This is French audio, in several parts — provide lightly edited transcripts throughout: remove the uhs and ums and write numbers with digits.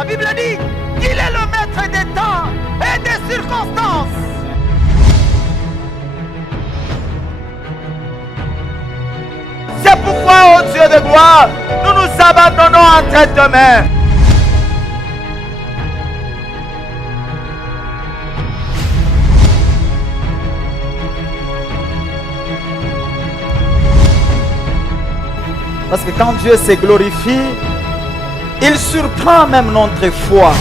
La Bible dit qu'il est le maître des temps et des circonstances. C'est pourquoi, ô Dieu de gloire, nous nous abandonnons entre tes mains. Parce que quand Dieu se glorifie, il surprend même notre foi.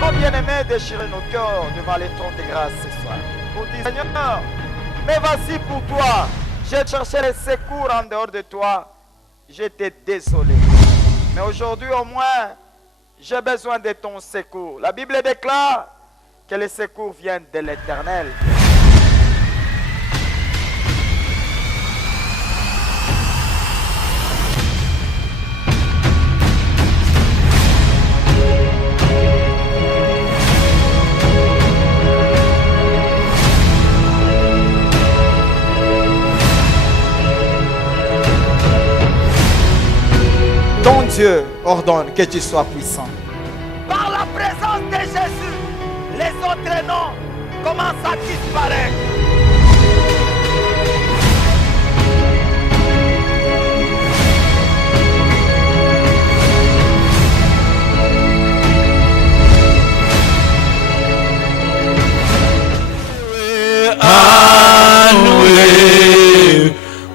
Nos bien-aimés, déchirez nos cœurs devant les trônes de grâce ce soir. Pour dire, Seigneur, mais voici pour toi. J'ai cherché les secours en dehors de toi. J'étais désolé. Mais aujourd'hui au moins, j'ai besoin de ton secours. La Bible déclare que les secours viennent de l'Éternel. Ton Dieu ordonne que tu sois puissant. Par la présence de Jésus, les autres noms commencent à disparaître.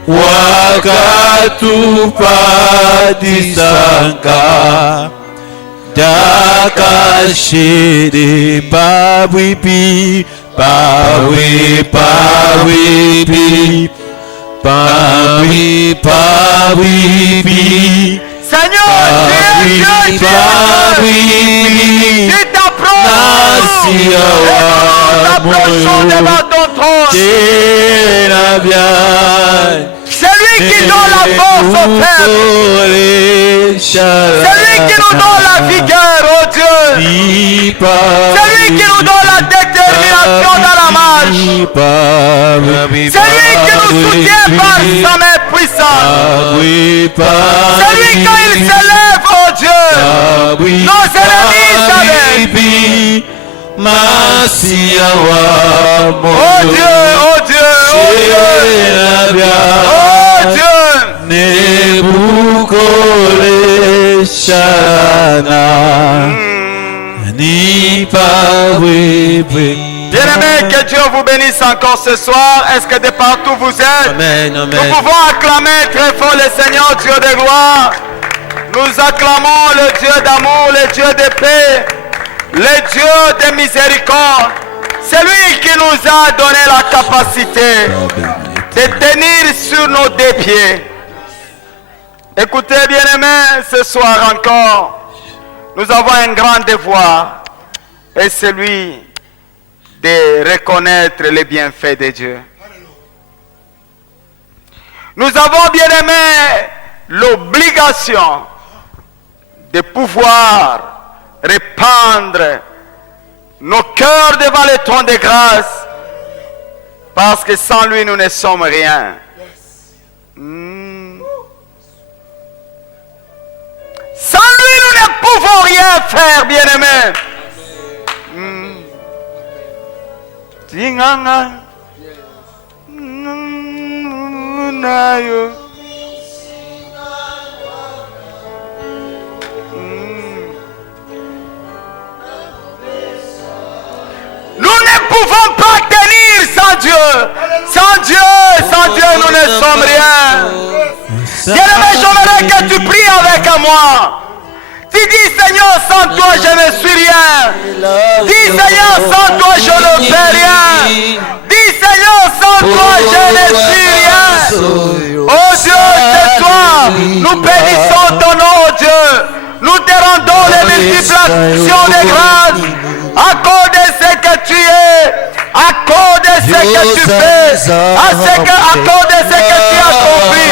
Wakatupadisanga dakashiri pawipi Seigneur, tu t'approches devant ton trône. C'est lui qui donne la force aux faibles. C'est lui qui nous donne la vigueur, oh Dieu. C'est lui qui nous donne la détermination dans la marche. C'est lui qui nous soutient par sa main puissante. C'est lui quand il s'élève, oh Dieu. Nos ennemis s'abaissent. Oh Dieu, oh Dieu, oh Dieu. Oh Dieu. Bien-aimés, que Dieu vous bénisse encore ce soir. Est-ce que de partout vous êtes? Amen, amen. Nous pouvons acclamer très fort le Seigneur Dieu de gloire. Nous acclamons le Dieu d'amour, le Dieu de paix, le Dieu de miséricorde. C'est lui qui nous a donné la capacité de tenir sur nos deux pieds. Écoutez, bien-aimés, ce soir encore, nous avons un grand devoir, et celui de reconnaître les bienfaits de Dieu. Nous avons, bien-aimés, l'obligation de pouvoir répandre nos cœurs devant le trône de grâce, parce que sans lui nous ne sommes rien. Sans lui nous ne pouvons rien faire, bien-aimés. Nous ne pouvons pas tenir sans Dieu. Sans Dieu, nous ne sommes rien. Bien-aimé, j'aimerais que tu pries avec moi. Tu dis, Seigneur, sans toi je ne suis rien. Dis, Seigneur, sans toi je ne fais rien. Dis, Seigneur, sans toi je ne suis rien. Oh Dieu, c'est toi. Nous bénissons ton nom, oh Dieu. Nous te rendons les multiples actions de grâce. À cause de ce que tu es, à cause de ce que tu fais, à cause de ce que tu as accompli.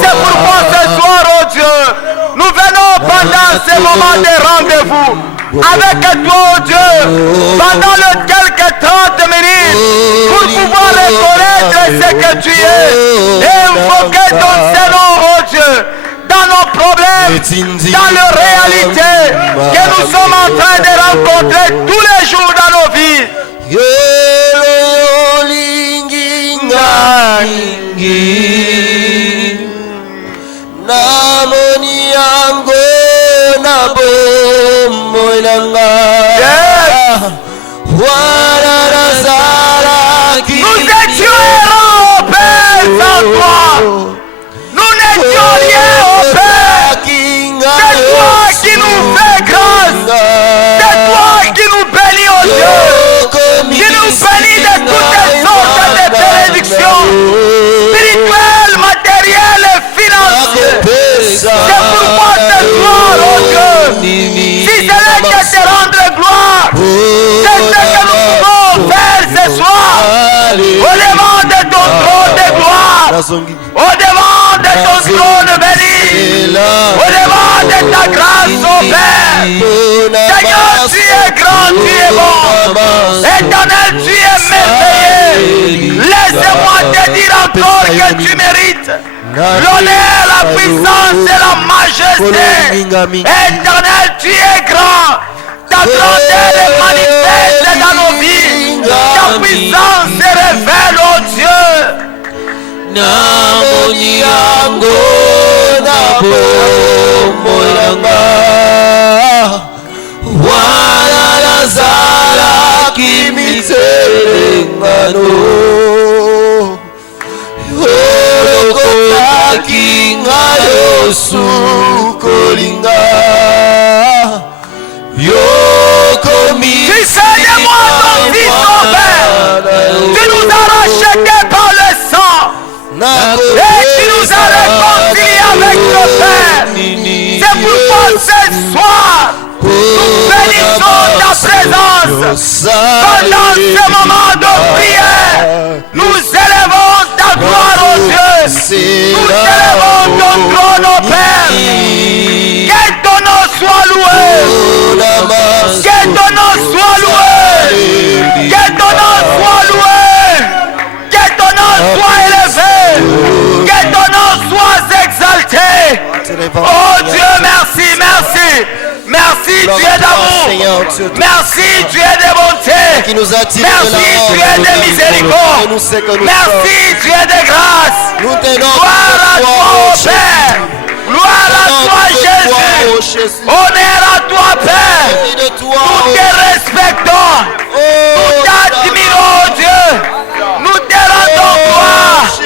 C'est pourquoi ce soir, oh Dieu, nous venons pendant ces moments de rendez-vous avec toi, oh Dieu, pendant les quelques 30 minutes, pour pouvoir reconnaître ce que tu es et invoquer ton Seigneur, oh même dans la réalité que nous sommes en train de rencontrer tous les jours dans nos vies. Nous étions errants, Père, sans toi. Nous n'étions rien, oh Père. C'est toi qui nous fais grâce. C'est toi qui nous bénis, oh Dieu. Qui nous bénis de toutes les sortes de bénédictions spirituelles, matérielles et financières. C'est pourquoi ce soir, oh Dieu, si c'est là que te rendre gloire, c'est ce que nous pouvons faire ce soir. Au-devant de ton trône de gloire, au-devant de ton trône béni, au-devant de ta grâce, oh Père. Seigneur, tu es grand, tu es bon. Éternel, tu es merveilleux. Laisse-moi te dire encore que tu mérites l'honneur, la puissance et la majesté. Éternel, tu es grand. Ta grandeur est manifeste dans nos vies. Ta puissance se révèle, oh Dieu. Namoni yango na bomolanga wana lazala kimitelengano olokotaki ngayo sukolinga yokomi. Tu sais de moi ton fils, ton Père. Tu nous as rachetés par le sang. Et tu nous as réconciliés avec le Père. C'est pourquoi ce soir, nous bénissons ta présence. Pendant ce moment de prière, nous élevons ta gloire, oh Dieu. Nous élevons ton trône, oh Père. Que ton nom soit loué. Que ton nom soit loué. Que ton nom soit loué. Que ton nom soit élevé. Que ton nom soit exalté. Oh Dieu, merci, merci. Merci, Dieu d'amour. Merci, Dieu de bonté. Merci, Dieu de miséricorde. Merci, Dieu de grâce. Gloire à toi, oh Père. Gloire à toi, Jésus. Honneur à toi, Père. Nous te respectons. Nous t'admirons, oh Dieu. Nous te rendons gloire. Tu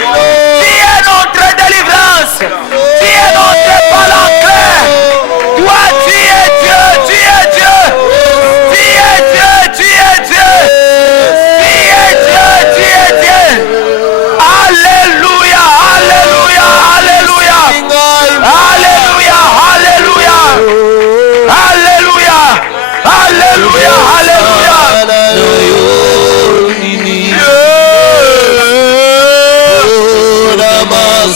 es notre délivrance. Tu es notre palanquin. Toi, tu es Dieu. Tu es Dieu. Tu es Dieu. Tu es Dieu. Tu es Dieu. Tu es Dieu. Alléluia. Alléluia. Alléluia. Alléluia. Alléluia. Alléluia. Alléluia. Alléluia.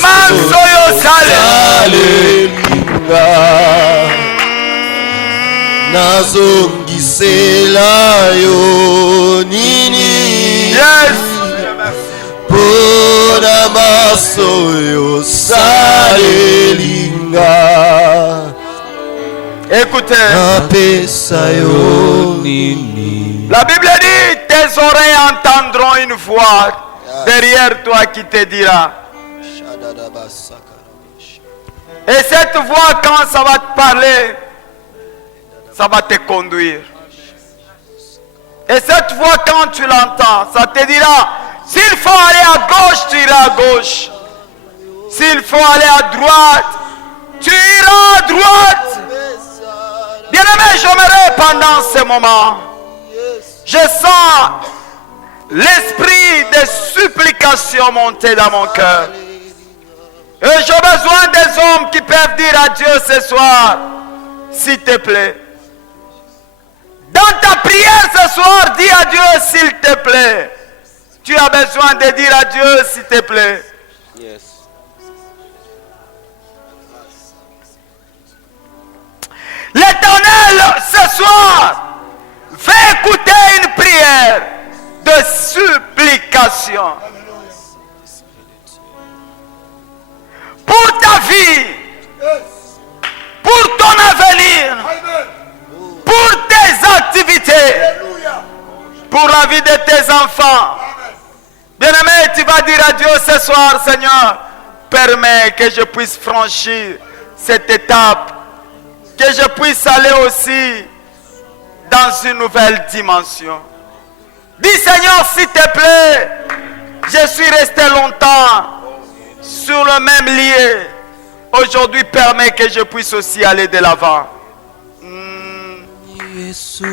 Mansoyo sale. Nazongisela yo nini. Yes. Pona masoyo salelinga. Écoutez, Apesa yo nini. la Bible dit, tes oreilles entendront une voix derrière toi qui te dira. Et cette voix, quand ça va te parler, ça va te conduire. Et cette voix, quand tu l'entends, ça te dira, s'il faut aller à gauche, tu iras à gauche. S'il faut aller à droite, tu iras à droite. Bien-aimé, j'aimerais pendant ce moment, je sens l'esprit de supplication monter dans mon cœur. Et j'ai besoin des hommes qui peuvent dire à Dieu ce soir, s'il te plaît. Dans ta prière ce soir, dis à Dieu, s'il te plaît. Tu as besoin de dire à Dieu, s'il te plaît. Yes. L'Éternel, ce soir, fait écouter une prière de supplication. Pour ta vie, pour ton avenir, pour tes activités, pour la vie de tes enfants. Bien-aimé, tu vas dire à Dieu ce soir, Seigneur, permets que je puisse franchir cette étape, que je puisse aller aussi dans une nouvelle dimension. Dis, Seigneur, s'il te plaît, je suis resté longtemps sur le même lieu. Aujourd'hui, permets que je puisse aussi aller de l'avant. Yesu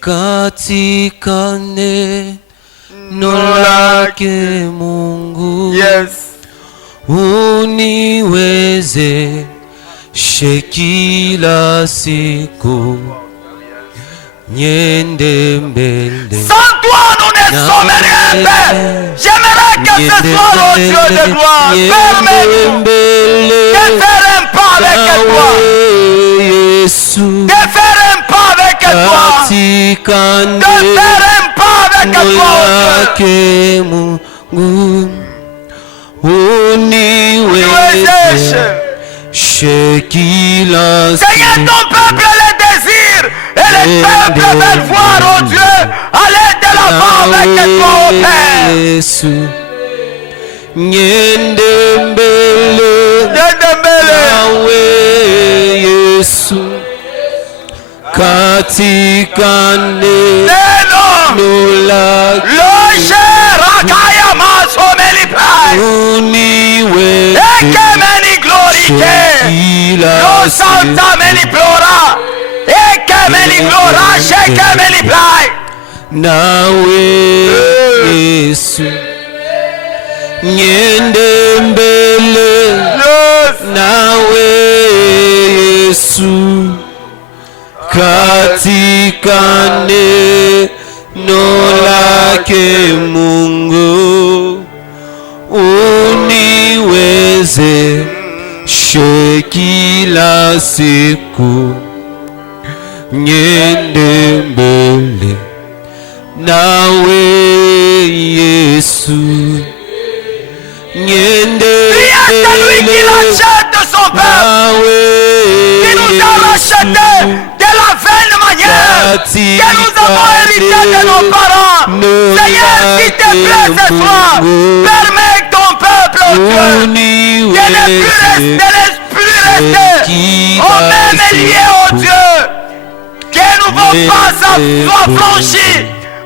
katika neno lake Mungu, Yes. uniweze kila siku niende mbele. Sans toi, nous ne sommes rien, Père. J'aimerais que ce soir, oh Dieu de gloire, permets-nous de faire un pas avec toi. De faire un pas avec toi. De faire un pas avec toi, oh Dieu. Uniweze Seigneur, ton peuple le désire. Et le peuple veut voir, oh Dieu, aller de l'avant avec toi, oh Père. Niende mbele nawe Yesu katika neno lake uniweze nawe Yesu niende mbele nawe Yesu katika neno lake Mungu uniweze kila siku niende mbele nawe Yesu niende Celui qui rachète son peuple, qui nous a racheté de la vaine manière que nous avons hérité de nos parents. Seigneur, s'il te plaît ce soir, permets ton peuple, oh Dieu, de ne plus rester au même lieu, oh Dieu, que nous vos pas soient franchis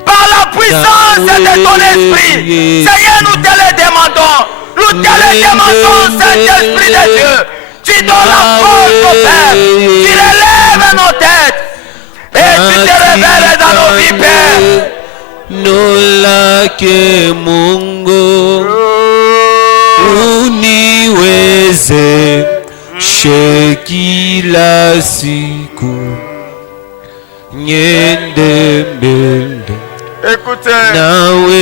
par la puissance de ton esprit. Seigneur, nous te le demandons. Nous te le demandons, Saint-Esprit de Dieu. Tu donnes la force au Père. Tu relèves nos têtes. Et tu te révèles dans nos vies, Père. Nolake Mungu uniweze kila siku niende mbele Écoutez, nawe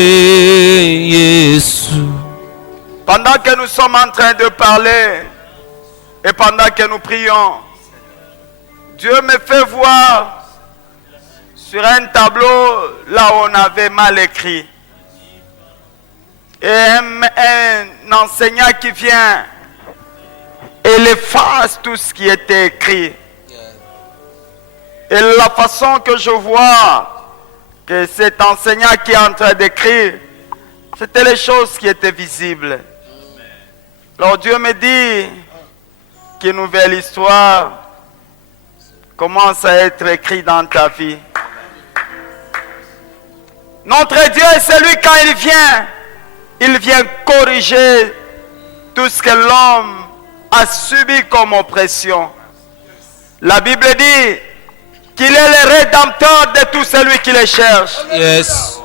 Yesu. pendant que nous sommes en train de parler et pendant que nous prions, Dieu me fait voir sur un tableau là où on avait mal écrit. Et un enseignant qui vient et il efface tout ce qui était écrit. Et la façon que je vois que cet enseignant qui est en train d'écrire, c'était les choses qui étaient visibles. Alors Dieu me dit qu'une nouvelle histoire commence à être écrite dans ta vie. Notre Dieu est celui quand il vient corriger tout ce que l'homme a subi comme oppression. La Bible dit qu'il est le rédempteur de tout celui qui le cherche. Yes.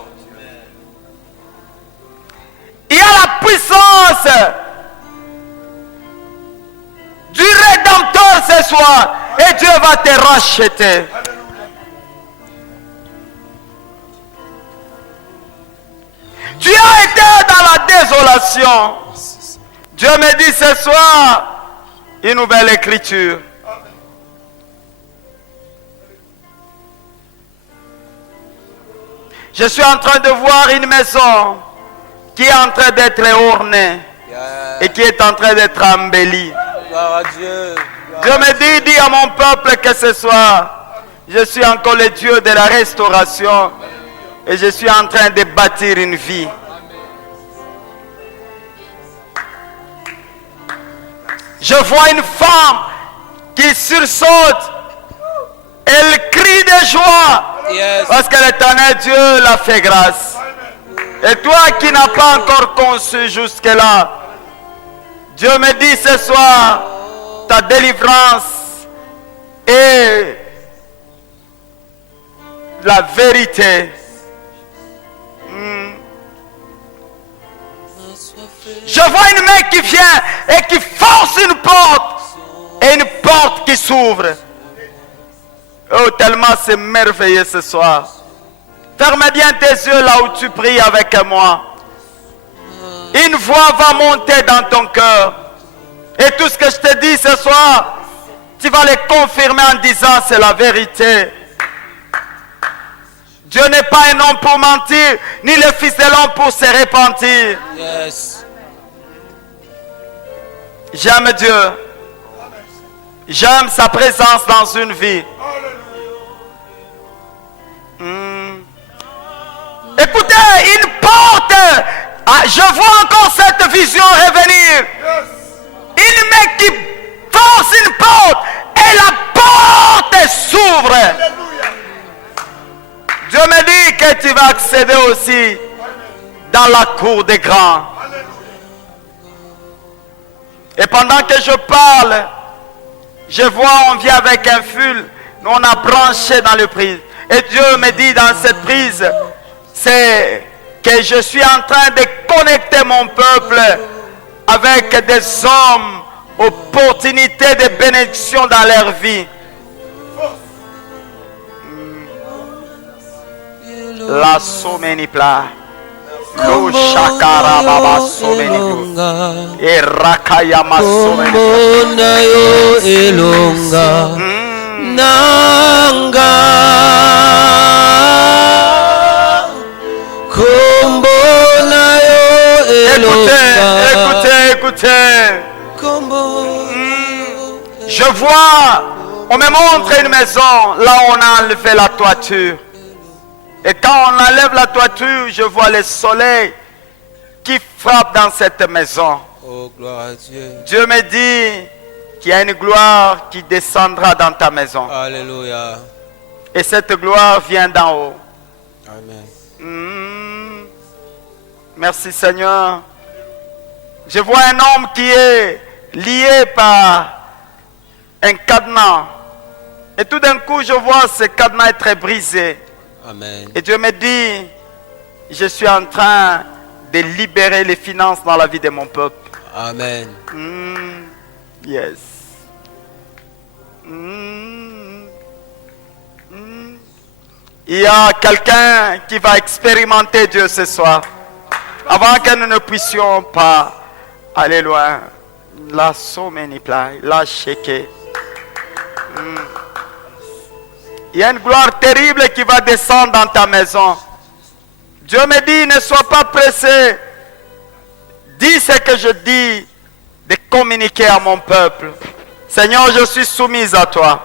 Il y a la puissance du rédempteur ce soir et Dieu va te racheter. Tu as été dans la désolation. Dieu me dit ce soir une nouvelle écriture. Je suis en train de voir une maison qui est en train d'être ornée et qui est en train d'être embellie. Gloire à Dieu. Dieu me dit, dis à mon peuple que ce soir, je suis encore le Dieu de la restauration et je suis en train de bâtir une vie. Je vois une femme qui sursaute. Elle crie de joie parce que l'Éternel Dieu l'a fait grâce. Et toi qui n'as pas encore conçu jusque-là, Dieu me dit ce soir, ta délivrance est la vérité. Je vois une main qui vient et qui force une porte et une porte qui s'ouvre. Oh, tellement c'est merveilleux ce soir. Ferme bien tes yeux là où tu pries avec moi. Une voix va monter dans ton cœur. Et tout ce que je te dis ce soir, tu vas le confirmer en disant c'est la vérité. Dieu n'est pas un homme pour mentir, ni le fils de l'homme pour se repentir. Yes. J'aime Dieu. J'aime sa présence dans une vie. Écoutez, une porte. Je vois encore cette vision revenir. Une main qui force une porte et la porte s'ouvre. Dieu me dit que tu vas accéder aussi dans la cour des grands. Et pendant que je parle, je vois, on vient avec un fil, nous on a branché dans le prise. Et Dieu me dit dans cette prise, c'est que je suis en train de connecter mon peuple avec des hommes, opportunités de bénédiction dans leur vie. La somenipla. Lo shakara baba someni. E rakayama someni. Kombona yo elonga nanga. Kombona yo elonga. Écoutez. Kombo. Je vois, on me montre une maison, là on a enlevé la toiture. Et quand on enlève la toiture, je vois le soleil qui frappe dans cette maison. Oh, gloire à Dieu. Dieu me dit qu'il y a une gloire qui descendra dans ta maison. Alléluia. Et cette gloire vient d'en haut. Amen. Merci Seigneur. Je vois un homme qui est lié par un cadenas. Et tout d'un coup, je vois ce cadenas être brisé. Amen. Et Dieu me dit, je suis en train de libérer les finances dans la vie de mon peuple. Amen. Yes. Il y a quelqu'un qui va expérimenter Dieu ce soir. Avant que nous ne puissions pas aller loin. La somenipla, la sheke. Il y a une gloire terrible qui va descendre dans ta maison. Dieu me dit, ne sois pas pressé. Dis ce que je dis, de communiquer à mon peuple. Seigneur, je suis soumise à toi.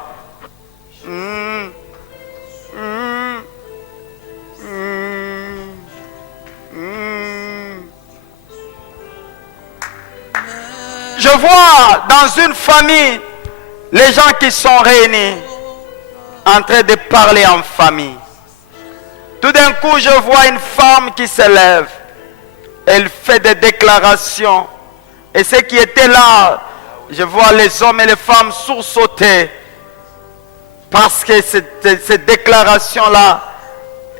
Je vois dans une famille les gens qui sont réunis en train de parler en famille. Tout d'un coup, je vois une femme qui se lève. Elle fait des déclarations. Et ceux qui étaient là, je vois les hommes et les femmes sursauter. Parce que ces déclarations-là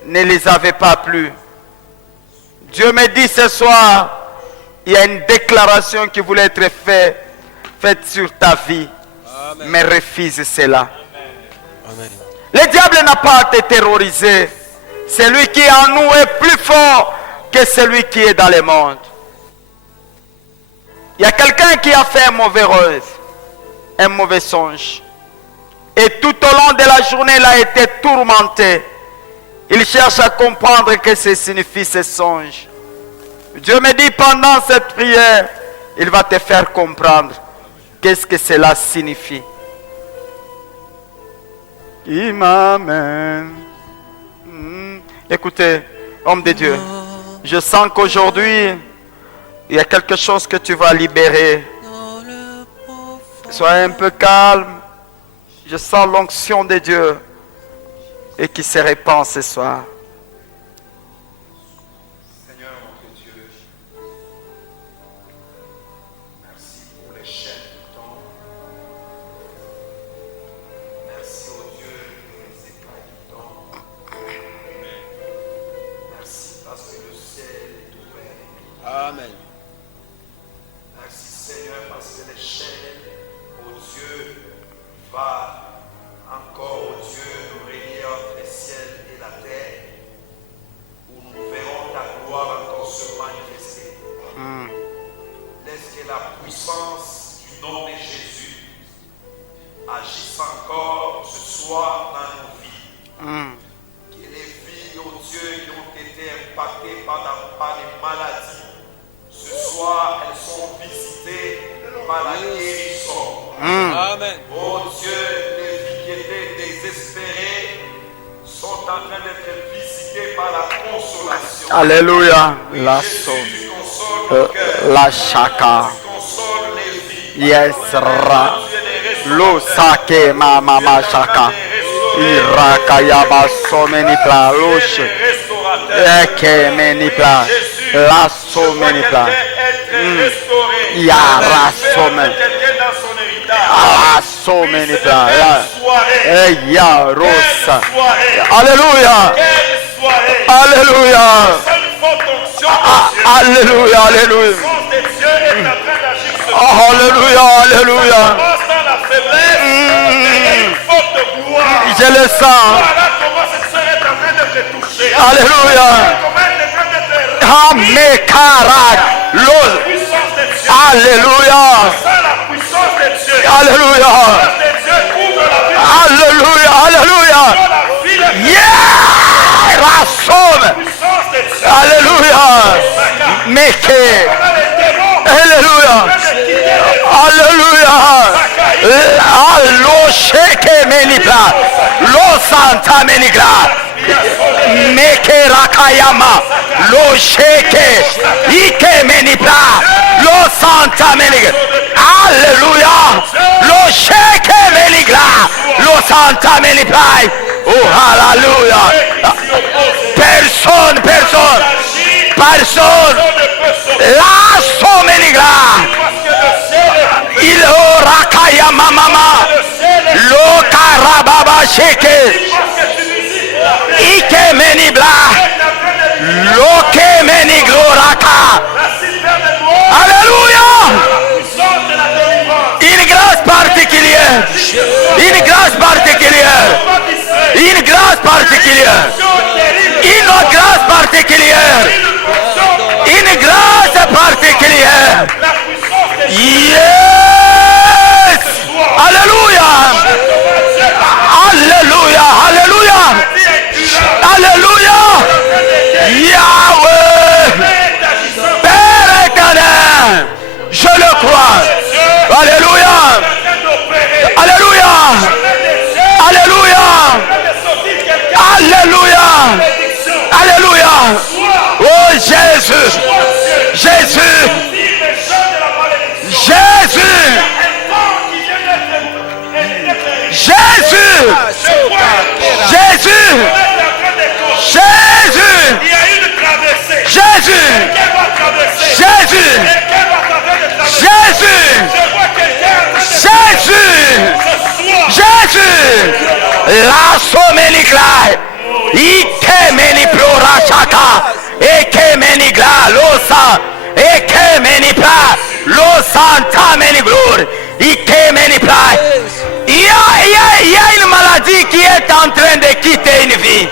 ne les avaient pas plu. Dieu me dit ce soir, il y a une déclaration qui voulait être faite sur ta vie. Amen. Mais refuse cela. Amen. Le diable n'a pas à te terroriser. Celui qui est en nous est plus fort que celui qui est dans le monde. Il y a quelqu'un qui a fait un mauvais rêve, un mauvais songe. Et tout au long de la journée, il a été tourmenté. Il cherche à comprendre ce que signifie ce songe. Dieu me dit pendant cette prière, il va te faire comprendre qu'est-ce que cela signifie. qui m'amène. Écoutez, homme de Dieu, je sens qu'aujourd'hui, il y a quelque chose que tu vas libérer. Sois un peu calme. Je sens l'onction de Dieu et qui se répand ce soir. Seigneur notre Dieu, merci pour les chaînes du temps. Merci au Dieu pour les écailles du temps. Merci parce que le ciel est ouvert. Amen. Merci Seigneur parce que les chaînes, au Dieu, va encore au Dieu nous réunir entre les ciels et la terre, où nous verrons ta gloire encore se manifester. Laisse que la puissance du nom de Jésus agisse encore ce soir dans nos vies. Que les vies, oh Dieu, qui ont été impactées par les maladies, ce soir, elles sont visitées par la guérison. Amen. Oh Dieu, les vies qui étaient désespérées sont en train d'être visitées par la consolation. Alléluia. La Jésus, sauve. tu consoles le cœur. La chaka. Tu consoles les vies. Yes, ra. Lo sake ma mama chaka. Iraka yaba so many pla. Loche. Eke many pla. La so many pla. Yara so many. Ah, so many pla. Ya rosa. Alléluia. Alléluia. Alléluia. Alléluia. Alléluia. Alléluia. Je le sens. Alléluia. Amekarak. Alléluia. Alléluia. Alléluia. Alléluia. Yeah! Rassomme. Alléluia. Meke. Alléluia. Alléluia. Allo sheke menipla. Lo santa menigla. Meke rakayama. Lo sheke. Ike menipla. Lo santa menigla. Alléluia. Lo sheke menigla. Lo santa menipla. Oh, alléluia. Personne. La somenigla. Il aura kaya mama. Lo karababa sheke. Ike menibla. Lo ke menigloraka. Alléluia. Une grâce particulière. Une grâce particulière. Une grâce particulière. Une grâce particulière. Une grâce particulière. Yes. Alléluia. Alléluia. Alléluia. Alléluia. Yahweh. Père éternel. Je le crois. Alléluia. Alléluia. Alléluia. Alléluia. Alléluia. Oh Jésus. Jésus. Jésus. Jésus. Jésus. Jésus. Jésus. Jésus. Jésus. Jésus. Jésus. La somenikla. Ike meniplora chaka. Eke menigla losa. Eke menipla. Lo santa meniglor. Ike menipla. Il y a une maladie qui est en train de quitter une vie.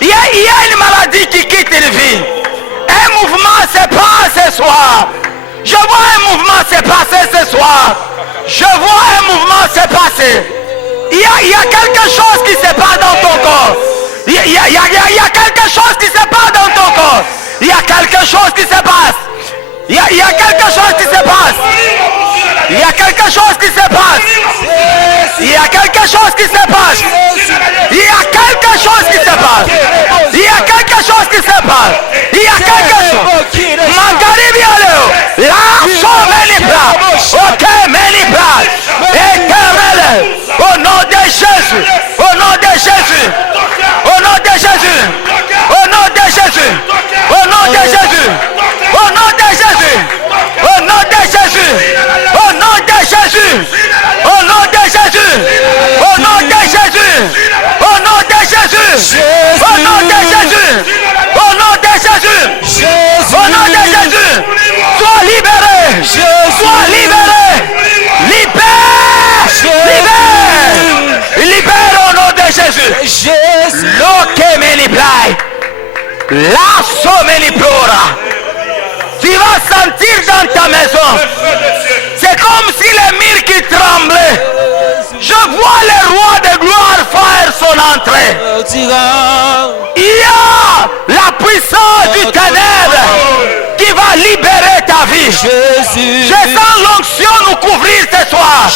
Il y a une maladie qui quitte une vie. Un mouvement se passe ce soir. Je vois un mouvement se passer ce soir. Je vois un mouvement se passer. Il y a quelque chose qui se passe dans ton corps. Il y a quelque chose qui se passe dans ton corps. Il y a quelque chose qui se passe. Il y a quelque chose qui se passe. Il y a quelque chose qui se passe. Il y a quelque chose qui se passe. Il y a quelque chose qui se passe. Il y a quelque chose qui se passe. Il y a quelque chose. Magharibi aleo. La somenipla. Ok, menipla. Éternel. Au nom de Jésus. Au nom de Jésus. Au nom de Jésus. Au nom de Jésus. Au nom de Jésus. Au nom de Jésus. Au nom de Jésus. Au nom de Jésus. Au nom de Jésus. Au nom de Jésus. Au nom de Jésus. Au nom de Jésus. Au nom de Jésus. Au nom de Jésus. Sois libéré. Sois libéré. Libère. Libère. Libère au nom de Jésus. Loke meniplai. La someniplora. Tu vas sentir dans ta maison. C'est comme si les murs qui tremblaient. Je vois le roi de gloire faire son entrée. Il y a la puissance du ténèbre qui va libérer ta vie. Je sens l'onction nous couvrir ce soir.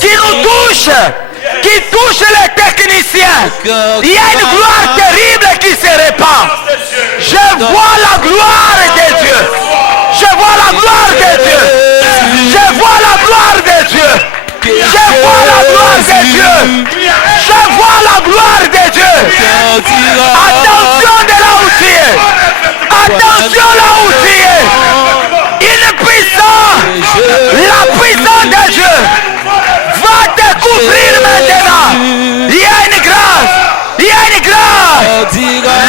Qui nous touche. Qui touche les techniciens. Il y a une gloire terrible qui se répand. Je vois la gloire de Dieu. Je vois la gloire de Dieu. Je vois la gloire de Dieu. Je vois la gloire de Dieu. Je vois la gloire de Dieu. Attention de là où tu es. Attention là où tu es. Une puissance. La puissance de Dieu va te couvrir maintenant. Il y a une grâce. Il y a une grâce.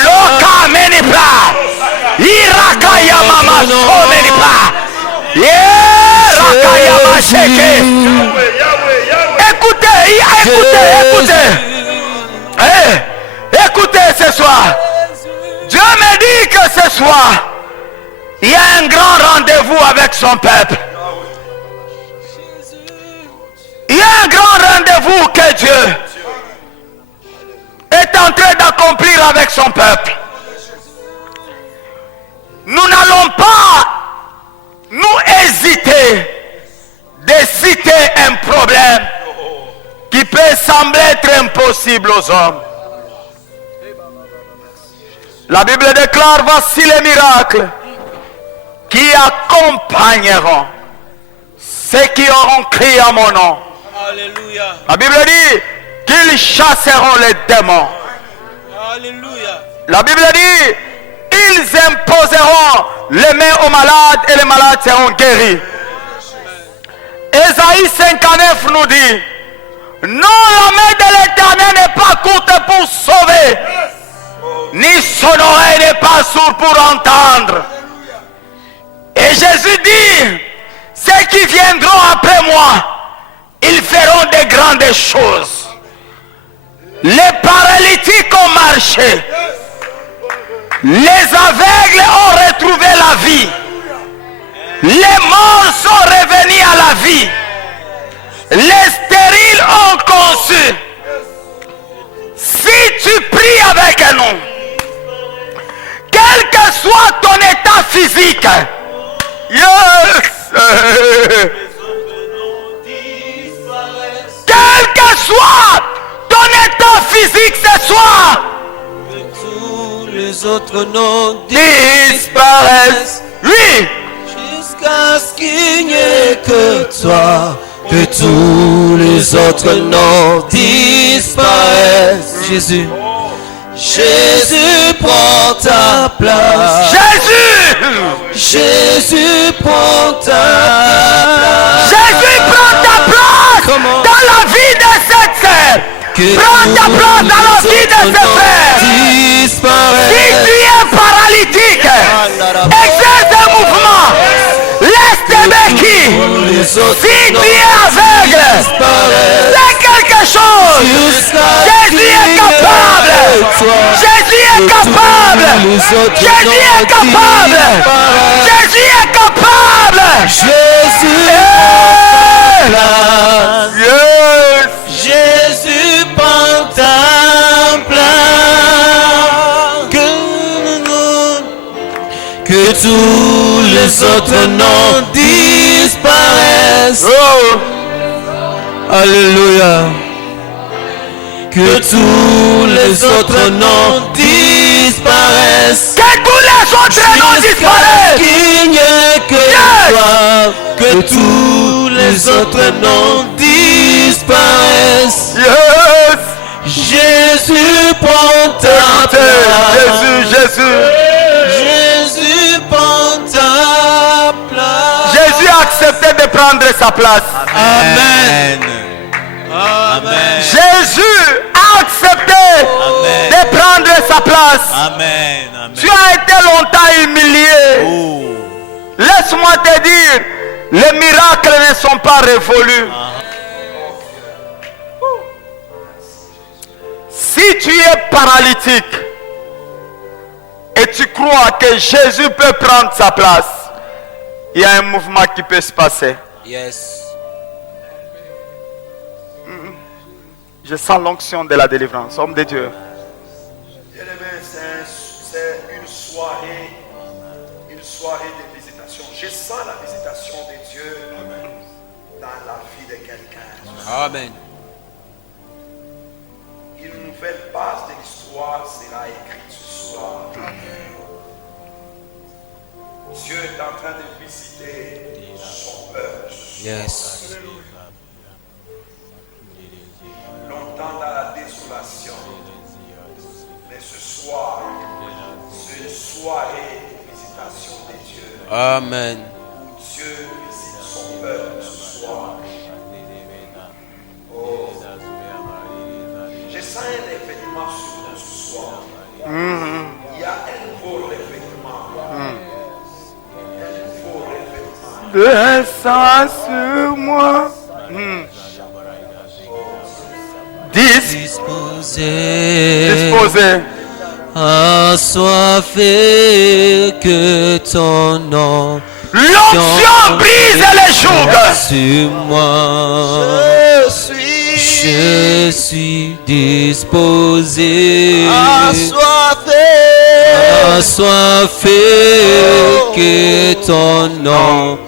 Loka menipla. Irakaya mama so menipla. Irakaya masheke. Écoutez, écoutez, écoutez. Écoutez ce soir. Dieu me dit que ce soir, il y a un grand rendez-vous avec son peuple. Il y a un grand rendez-vous que Dieu est en train d'accomplir avec son peuple. Nous n'allons pas nous hésiter de citer un problème qui peut sembler être impossible aux hommes. La Bible déclare, voici les miracles qui accompagneront ceux qui auront crié à mon nom. Alléluia. La Bible dit qu'ils chasseront les démons. Alléluia. La Bible dit ils imposeront les mains aux malades et les malades seront guéris. Ésaïe 59 nous dit non, la main de l'Éternel n'est pas courte pour sauver, ni son oreille n'est pas sourde pour entendre. Et Jésus dit ceux qui viendront après moi, ils feront de grandes choses. Les paralytiques ont marché. Les aveugles ont retrouvé la vie. Les morts sont revenus à la vie. Les stériles ont conçu. Si tu pries avec nous, quel que soit ton état physique, quel que soit ton état physique ce soir, Tous les autres noms disparaissent. Oui. jusqu'à ce qu'il n'y ait que toi. Que tous les autres noms disparaissent. Jésus. Jésus prend ta place. Jésus. Jésus prend ta place. Jésus prend ta place dans la vie de cette sœur. Prends ta place dans la vie de cette frère. Si tu es paralytique, exerce un mouvement. Laisse tes béquilles. Si tu es aveugle, fais quelque chose. Jésus est capable. Jésus est capable. Jésus est capable. Jésus est capable. Jésus Yes. Jésus prend ta place. Que tous les autres noms disparaissent. disparaissent. Oh, Alléluia. Que tous les autres noms disparaissent. que tous les autres noms Jusqu'à disparaissent. qu'il n'y ait que Yes. toi. Que tous les autres noms disparaissent. Yes. Jésus prend ta place. Jésus, Jésus. Jésus prend ta place. Jésus a accepté de prendre sa place. Amen. Amen. Jésus a accepté Amen. de prendre sa place. Amen. Amen. Tu as été longtemps humilié. Oh. Laisse-moi te dire, les miracles ne sont pas révolus. Si tu es paralytique et tu crois que Jésus peut prendre sa place, il y a un mouvement qui peut se passer. Yes. Je sens l'onction de la délivrance, homme de Dieu. Bien-aimé, c'est une soirée de visitation. Je sens la visitation de Dieu dans la vie de quelqu'un. Amen. Une nouvelle page de l'histoire sera écrite ce soir. Dieu est en train de visiter son peuple ce soir. Yes. Longtemps dans la désolation. Mais ce soir, c'est une soirée de visitation de Dieu. Amen. Où Dieu visite son peuple ce soir. Oh. Je sens un revêtement sur nous ce soir. Il y a un nouveau revêtement. Un nouveau revêtement. Descends sur moi. Disposé. Assoiffé que ton nom L'onction brise les jougs. sur moi. Je suis disposé. Assoiffé que ton nom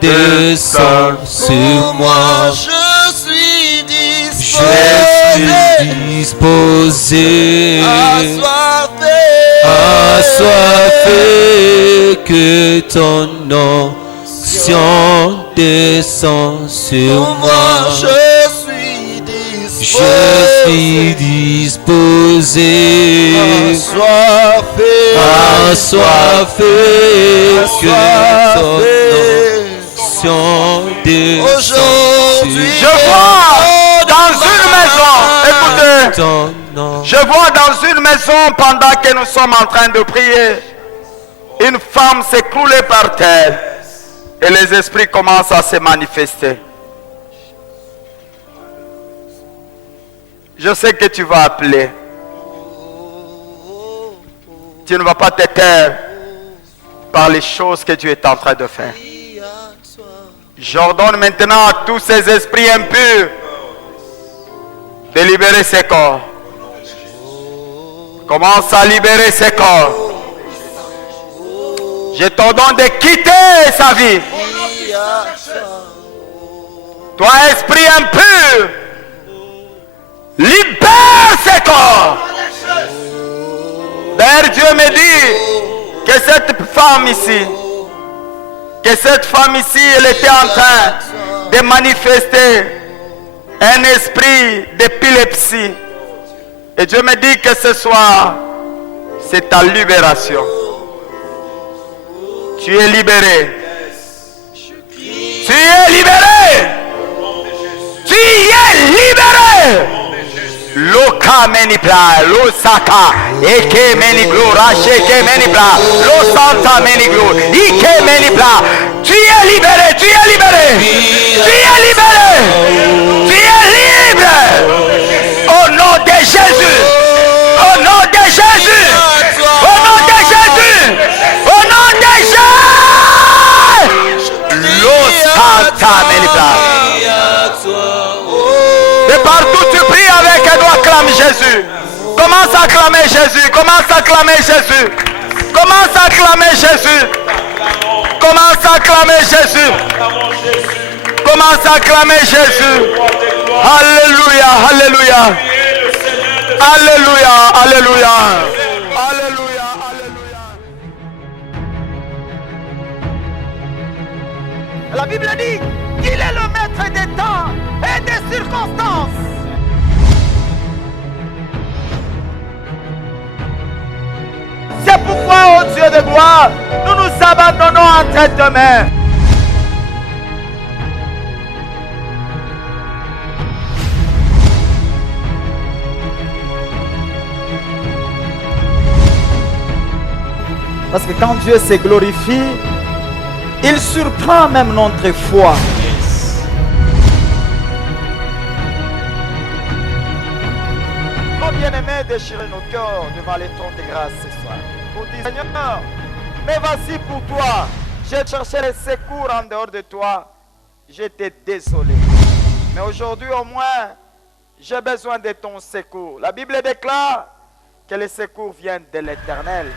descend sur moi. Je suis disposé, assoiffé que ton onction descend sur moi. Je suis disposé, assoiffé que ton onction descend sur moi. Je vois dans une maison, écoutez, je vois dans une maison pendant que nous sommes en train de prier, une femme s'écrouler par terre et les esprits commencent à se manifester. Je sais que tu vas appeler. Tu ne vas pas te taire par les choses que Dieu est en train de faire. J'ordonne maintenant à tous ces esprits impurs de libérer ses corps. Commence à libérer ses corps. Je t'ordonne de quitter sa vie. Toi, esprit impur, libère ses corps. D'ailleurs, Dieu me dit que cette femme ici, elle était en train de manifester un esprit d'épilepsie. Et Dieu me dit que ce soir, c'est ta libération. Tu es libéré. Tu es libéré. Tu es libéré. Loka menipla, lo saka, eke meniglo, racheke menipla, lo santa meniglo, ike menipla. Tu es libéré, tu es libéré, tu es libéré, tu es libre. Au nom de Jésus, au nom de Jésus, au nom de Jésus, au nom de Jésus. Lo santa menipla. Et partout tu pries avec un doigt, acclame Jésus. Commence à acclamer Jésus. Commence à acclamer Jésus. Commence à acclamer Jésus. Commence à acclamer Jésus. Commence à acclamer Jésus. Alléluia, alléluia. Alléluia, alléluia. Alléluia, alléluia. La Bible dit qu'il est le maître des temps et des circonstances. C'est pourquoi, ô Dieu de gloire, nous nous abandonnons entre tes mains. Parce que quand Dieu se glorifie, il surprend même notre foi. Nos bien-aimés, déchirez nos cœurs devant les trônes de grâce ce soir. Pour dire, Seigneur, mais voici pour toi. J'ai cherché le secours en dehors de toi. J'étais désolé. Mais aujourd'hui au moins, j'ai besoin de ton secours. La Bible déclare que le secours vient de l'Éternel.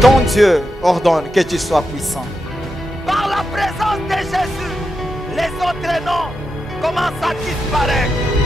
Ton Dieu ordonne que tu sois puissant. Par la présence de Jésus, les autres noms commencent à disparaître.